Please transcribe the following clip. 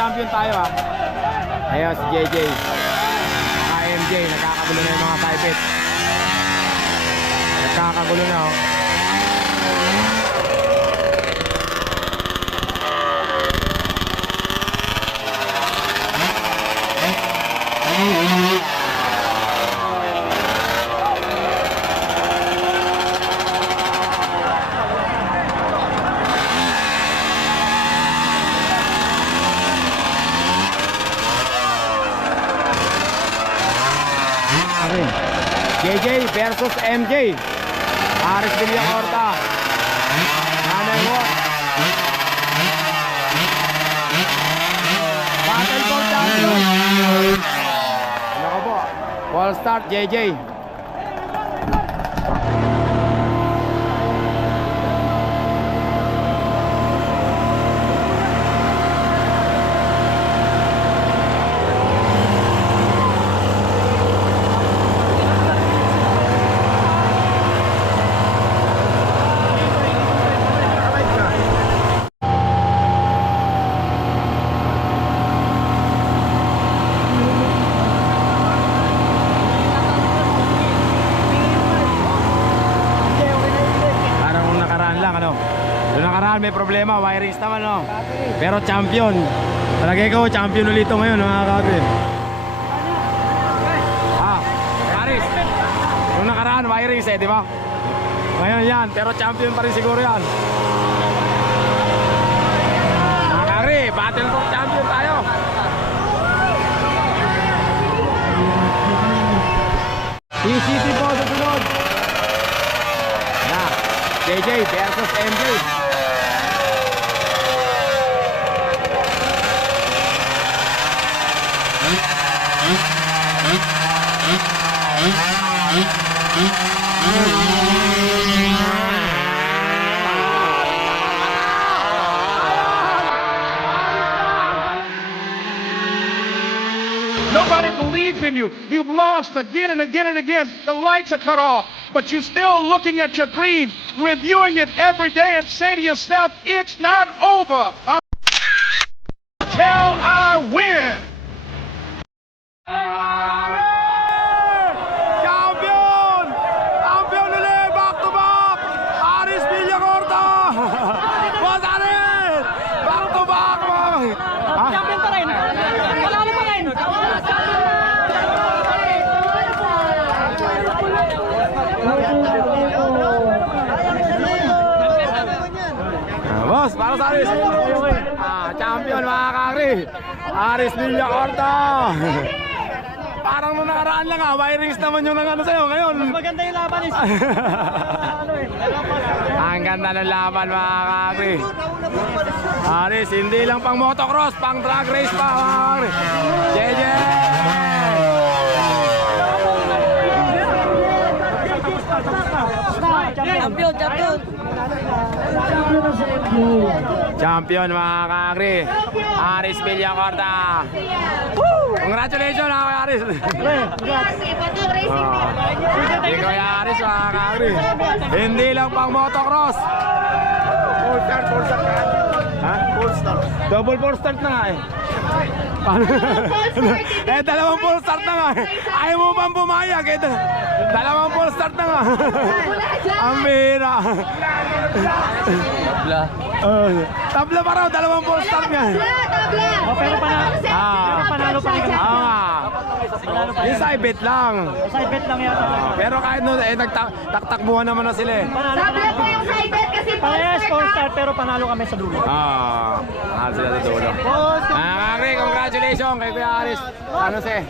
champion tayo ha. Ayun si JJ. KMJ, nagkakagulo na yung mga taipit. Nagkakagulo na oh. JJ versus MJ. Aris Villacorta. Nanay mo. Battle for champion. Ano ka po? Wall start JJ. May problema, wirings naman no. Pero champion. Talaga ikaw, champion ulit ngayon mga kagre. Aris. Nung nakaraan, wirings di ba? Ngayon yan, pero champion pa rin siguro yan. Mga kagre, battle for champion tayo. PCT po sa sunod. JJ versus MJ. Nobody believes in you. You've lost again and again and again. The lights are cut off, but you're still looking at your dream, reviewing it every day and say to yourself, it's not over until I win. Champion! Champion ulit! Back to back! Aris Villacorta! Boss Aris! Back to back! Champion pa rin! Panalo pa rin! Boss, para sa Aris! Champion mga kagre! Aris Villacorta! Parang nung nakaraan lang wirings naman yung nangano sa'yo ngayon. Maganda yung laban eh. Ang ganda ng laban mga kagre. Aris, hindi lang pang motocross, pang drag race pa mga kagre. JJ! Champion, champion! Champion mga kagre. Aris Villacorta. Congratulations mga Aris. Hindi ko yung Aris mga kagre. Hindi lang pang motocross. Full start. Ha? Full start. Double full start na nga eh. Paano? Dalawang full start na nga eh. Ayaw mo bang pumayag eh. Dalawang full start na nga. Ang bira. Tabla. Tabla pa raw, dalawang full start nga. Oh, pero panalo pa rin kami. Yung side bet lang. Side bet lang yata. Pero kahit nun, nagtakbuhan naman na sila eh. Sabi po yung side bet kasi Parehas full start pero panalo kami sa dulo. Mahal sila sa dulo. Congratulations kay Kuya Aris. Ano siya?